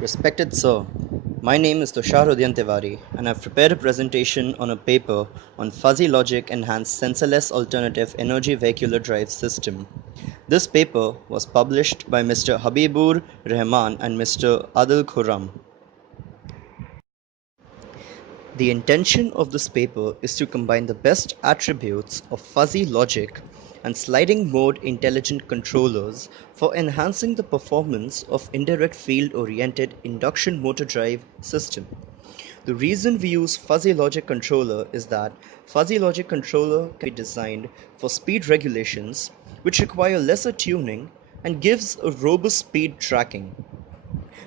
Respected Sir, my name is Tusharodyan Tiwari and I've prepared a presentation on a paper on fuzzy logic enhanced sensorless alternative energy vehicular drive system. This paper was published by Mr. Habibur Rehman and Mr. Adil Khurram. The intention of this paper is to combine the best attributes of fuzzy logic and sliding mode intelligent controllers for enhancing the performance of indirect field oriented induction motor drive system. The reason we use fuzzy logic controller is that fuzzy logic controller can be designed for speed regulations which require lesser tuning and gives a robust speed tracking.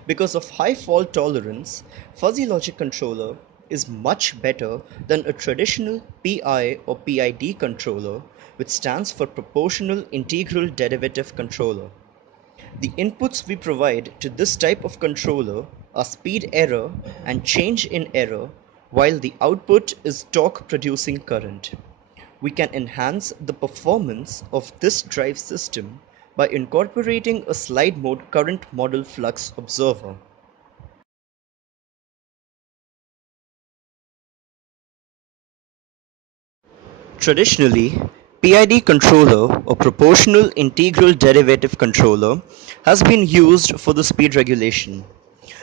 Because of high fault tolerance, fuzzy logic controller is much better than a traditional PI or PID controller, which stands for proportional integral derivative controller. The inputs we provide to this type of controller are speed error and change in error, while the output is torque producing current. We can enhance the performance of this drive system by incorporating a slide mode current model flux observer. Traditionally, PID controller or proportional integral derivative controller has been used for the speed regulation.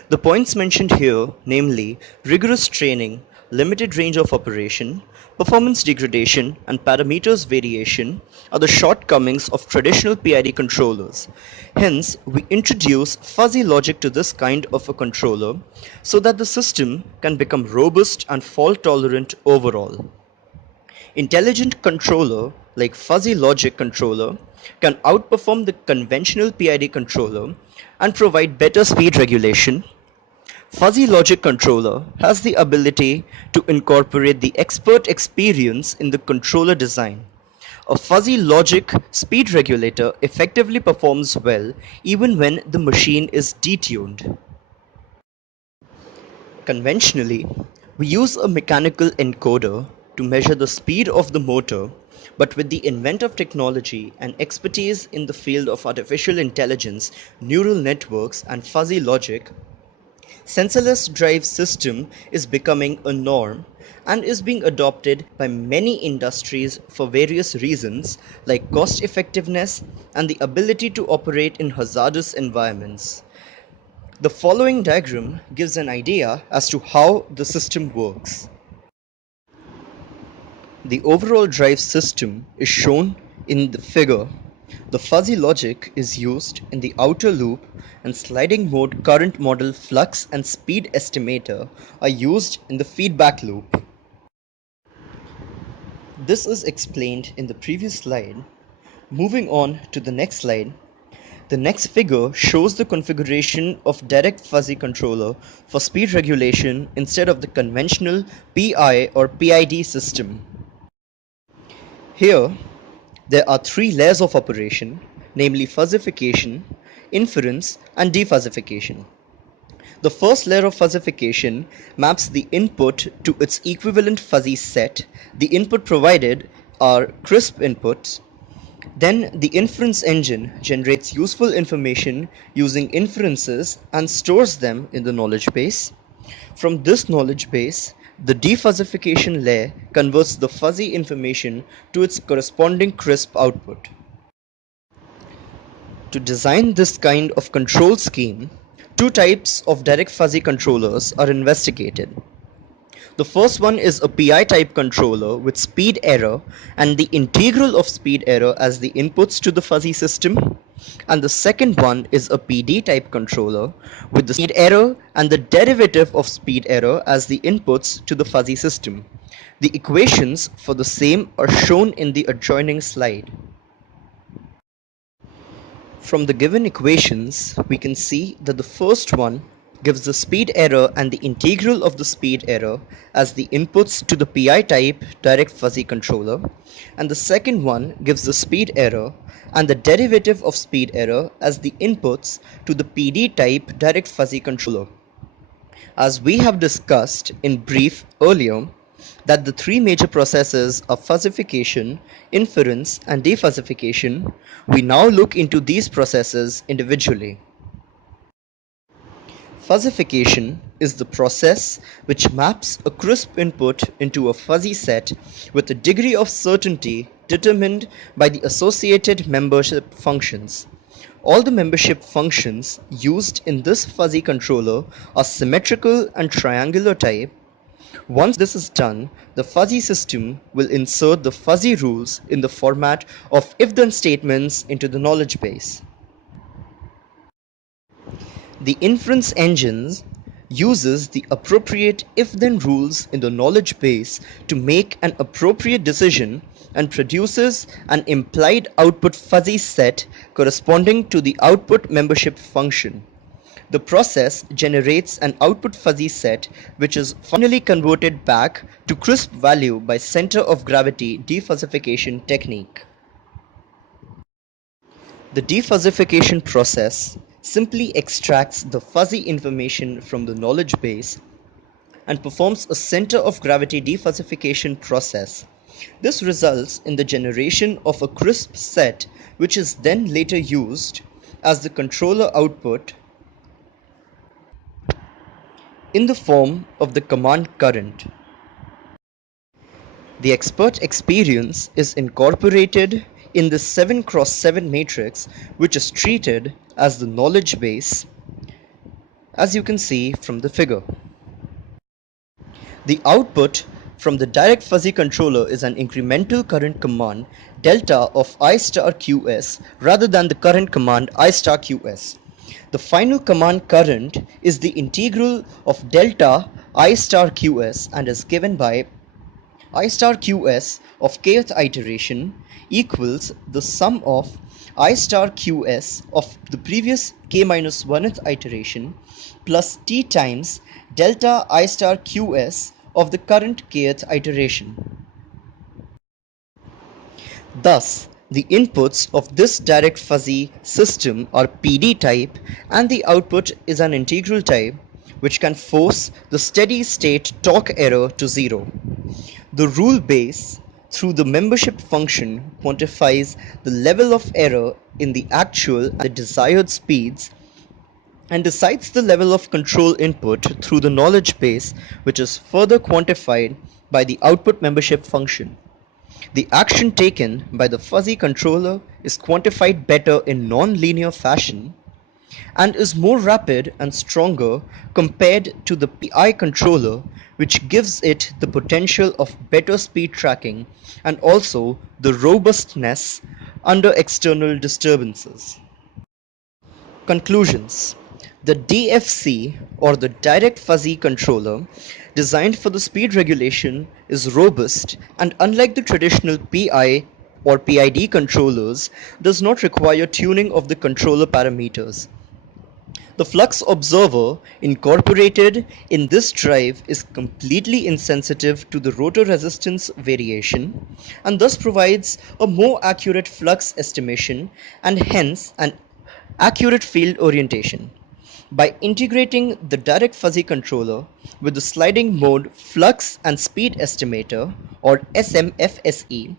The points mentioned here, namely rigorous training, limited range of operation, performance degradation, and parameters variation, are the shortcomings of traditional PID controllers. Hence, we introduce fuzzy logic to this kind of a controller so that the system can become robust and fault tolerant overall. Intelligent controller like fuzzy logic controller can outperform the conventional PID controller and provide better speed regulation. Fuzzy logic controller has the ability to incorporate the expert experience in the controller design. A fuzzy logic speed regulator effectively performs well even when the machine is detuned. Conventionally, we use a mechanical encoder to measure the speed of the motor, but with the inventive technology and expertise in the field of artificial intelligence, neural networks, and fuzzy logic, sensorless drive system is becoming a norm and is being adopted by many industries for various reasons like cost effectiveness and the ability to operate in hazardous environments. The following diagram gives an idea as to how the system works. The overall drive system is shown in the figure. The fuzzy logic is used in the outer loop and sliding mode current model flux and speed estimator are used in the feedback loop. This is explained in the previous slide. Moving on to the next slide. The next figure shows the configuration of direct fuzzy controller for speed regulation instead of the conventional PI or PID system. Here, there are three layers of operation, namely fuzzification, inference, and defuzzification. The first layer of fuzzification maps the input to its equivalent fuzzy set. The input provided are crisp inputs. Then the inference engine generates useful information using inferences and stores them in the knowledge base. From this knowledge base, the defuzzification layer converts the fuzzy information to its corresponding crisp output. To design this kind of control scheme, two types of direct fuzzy controllers are investigated. The first one is a PI type controller with speed error and the integral of speed error as the inputs to the fuzzy system. And the second one is a PD type controller with the speed error and the derivative of speed error as the inputs to the fuzzy system. The equations for the same are shown in the adjoining slide. From the given equations, we can see that the first one gives the speed error and the integral of the speed error as the inputs to the PI type direct fuzzy controller, and the second one gives the speed error and the derivative of speed error as the inputs to the PD type direct fuzzy controller. As we have discussed in brief earlier, that the three major processes of fuzzification, inference, and defuzzification, we now look into these processes individually. Fuzzification is the process which maps a crisp input into a fuzzy set with a degree of certainty determined by the associated membership functions. All the membership functions used in this fuzzy controller are symmetrical and triangular type. Once this is done, the fuzzy system will insert the fuzzy rules in the format of if-then statements into the knowledge base. The inference engine uses the appropriate if-then rules in the knowledge base to make an appropriate decision and produces an implied output fuzzy set corresponding to the output membership function. The process generates an output fuzzy set which is finally converted back to crisp value by center of gravity defuzzification technique. The defuzzification process simply extracts the fuzzy information from the knowledge base and performs a center of gravity defuzzification process. This results in the generation of a crisp set which is then later used as the controller output in the form of the command current. The expert experience is incorporated in the 7x7 matrix, which is treated as the knowledge base, as you can see from the figure. The output from the direct fuzzy controller is an incremental current command delta of I star QS rather than the current command I star QS. The final command current is the integral of delta I star QS and is given by I star QS of kth iteration equals the sum of I star QS of the previous k minus 1th iteration plus t times delta I star QS of the current kth iteration. Thus, the inputs of this direct fuzzy system are PD type and the output is an integral type which can force the steady state torque error to zero. The rule base through the membership function quantifies the level of error in the actual and the desired speeds and decides the level of control input through the knowledge base, which is further quantified by the output membership function. The action taken by the fuzzy controller is quantified better in non-linear fashion and is more rapid and stronger compared to the PI controller, which gives it the potential of better speed tracking and also the robustness under external disturbances. Conclusions. The DFC or the Direct Fuzzy Controller designed for the speed regulation is robust and unlike the traditional PI or PID controllers does not require tuning of the controller parameters. The flux observer incorporated in this drive is completely insensitive to the rotor resistance variation and thus provides a more accurate flux estimation and hence an accurate field orientation. By integrating the direct fuzzy controller with the sliding mode flux and speed estimator or SMFSE,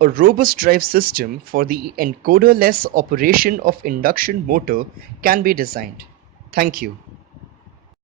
a robust drive system for the encoderless operation of induction motor can be designed. Thank you.